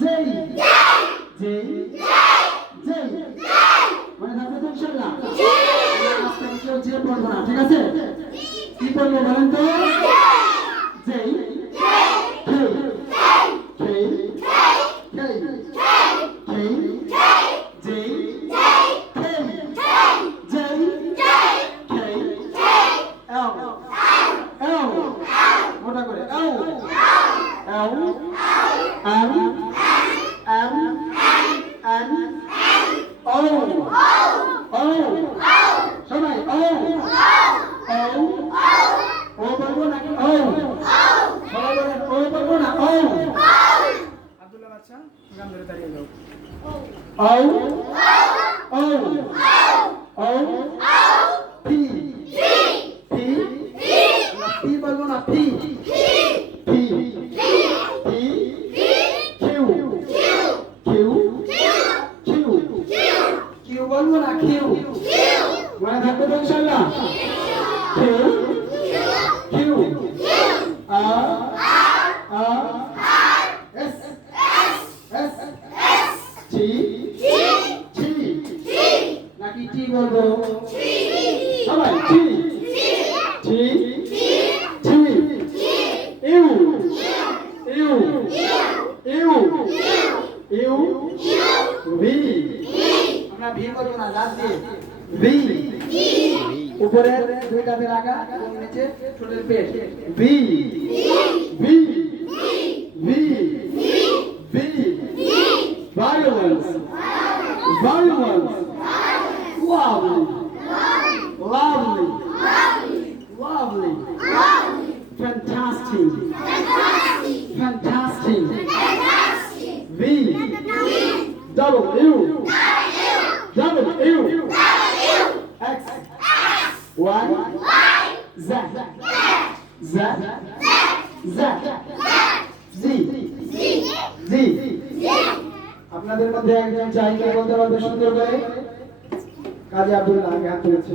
যেই যেই যেই মানে থাকবে তো ইনশাআল্লাহ আজকে কেউ যে পড়বো না ঠিক আছে কি পড়বো বলেন তো যেই খেই খেই খেই খেই যেই খেই যেই খেই এও এও মোটা করে এও এও এম এম এন ও ও সবাই ও ও ও বলবো নাকি ও সবাই বলেন ও বলবো না ও আব্দুল্লাহ বাচ্চা গান ধরে দাঁড়িয়ে যাও O O O P P P বলবো না P P P Q Q Q Q বলবো না কিউ মনে থাকবে তো ইনশাআল্লাহ Q Q R R S S T T নাকি টি বলবো সবাই T T T U U U U V আমরা ভি বলবো না লাস্ট দিয়ে ভি উপরে দুই কাঁধে রাখা এবং নিচে ঠোঁটের পেট V V V V violence violence lovely lovely lovely fantastic fantastic V double U double U X Y Z Z Z Z Z আপনাদের মধ্যে একজন চাইলে বলতে পারবে সুন্দর করে কাজী আব্দুল্লাহ আগে হাত তুলেছে